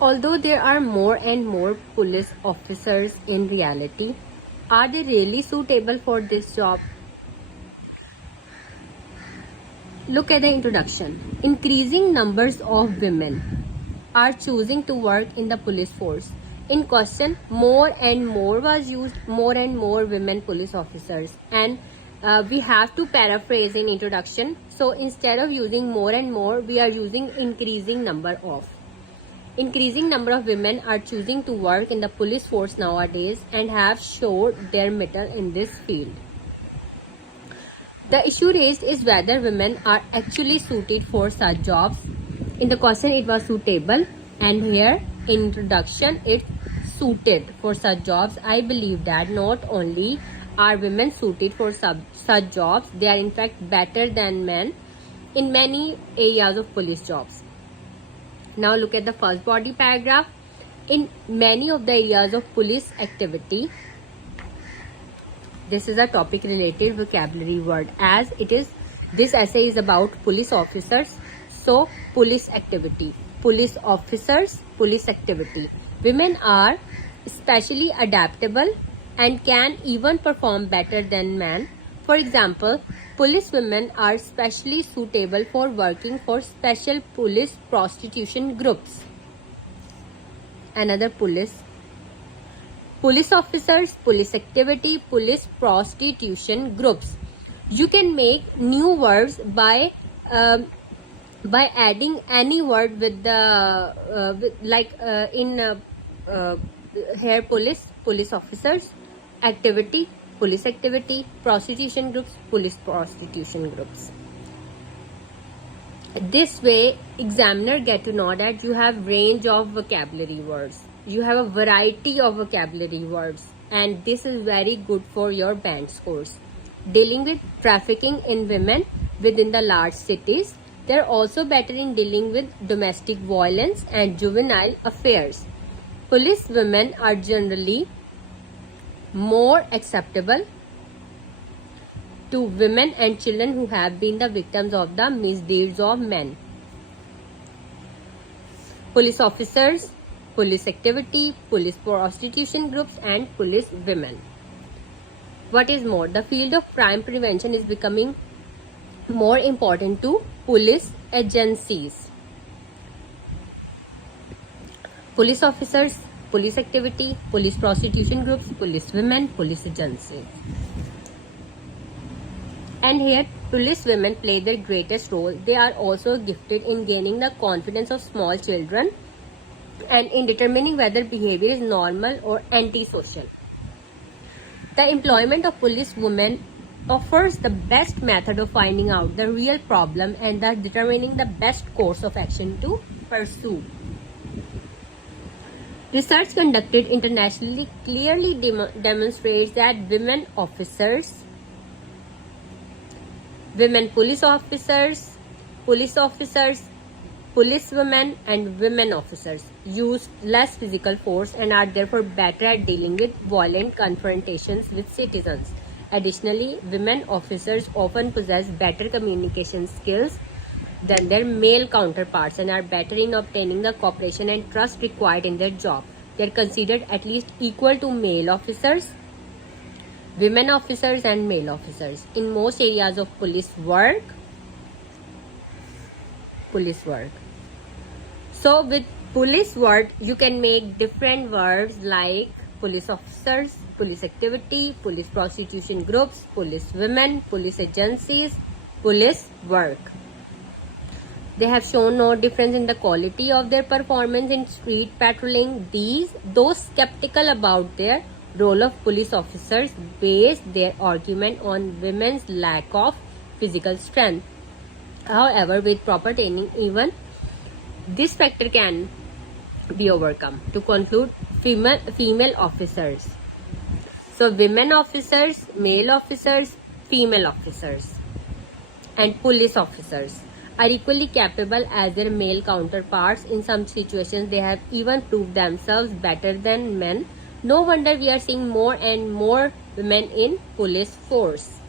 Although there are more and more police officers in reality, are they really suitable for this job? Look at the introduction. Increasing numbers of women are choosing to work in the police force. In question, more and more was used, more and more women police officers, and we have to paraphrase in introduction. So instead of using more and more, we are using increasing number of. Increasing number of women are choosing to work in the police force nowadays and have showed their mettle in this field. The issue raised is whether women are actually suited for such jobs. In the question it was suitable, and here in introduction it's suited for such jobs. I believe that not only are women suited for such jobs, they are in fact better than men in many areas of police jobs. Now look at the first body paragraph. In many of the areas of police activity, this is a topic related vocabulary word, as it is, this essay is about police officers. So police activity, police officers, police activity. Women are especially adaptable and can even perform better than men. For example, police women are specially suitable for working for special police prostitution groups. Another police officers, police activity, police prostitution groups. You can make new words by adding any word with the here police officers, activity, police activity, prostitution groups, police prostitution groups. This way examiner get to know that you have range of vocabulary words, you have a variety of vocabulary words, and this is very good for your band scores. Dealing with trafficking in women within the large cities, they are also better in dealing with domestic violence and juvenile affairs. Police women are generally more acceptable to women and children who have been the victims of the misdeeds of men. Police officers, police activity, police prostitution groups, and police women. What is more, the field of crime prevention is becoming more important to police agencies. Police officers, police activity, police prostitution groups, police women, police agencies. And here police women play their greatest role. They are also gifted in gaining the confidence of small children and in determining whether behavior is normal or antisocial. The employment of police women offers the best method of finding out the real problem and thus determining the best course of action to pursue. Research conducted internationally clearly demonstrates that women officers, women police officers, police women, and women officers use less physical force and are therefore better at dealing with violent confrontations with citizens. Additionally, women officers often possess better communication skills than their male counterparts and are better in obtaining the cooperation and trust required in their job. They are considered at least equal to male officers, women officers, and male officers in most areas of police work. So with police work, you can make different verbs like police officers, police activity, police prostitution groups, police women, police agencies, police work. They have shown no difference in the quality of their performance in street patrolling. Those skeptical about their role of police officers base their argument on women's lack of physical strength. However, with proper training, even this factor can be overcome. To conclude, female officers. So women officers, male officers, female officers, and police officers are equally capable as their male counterparts. In some situations, they have even proved themselves better than men. No wonder we are seeing more and more women in police force.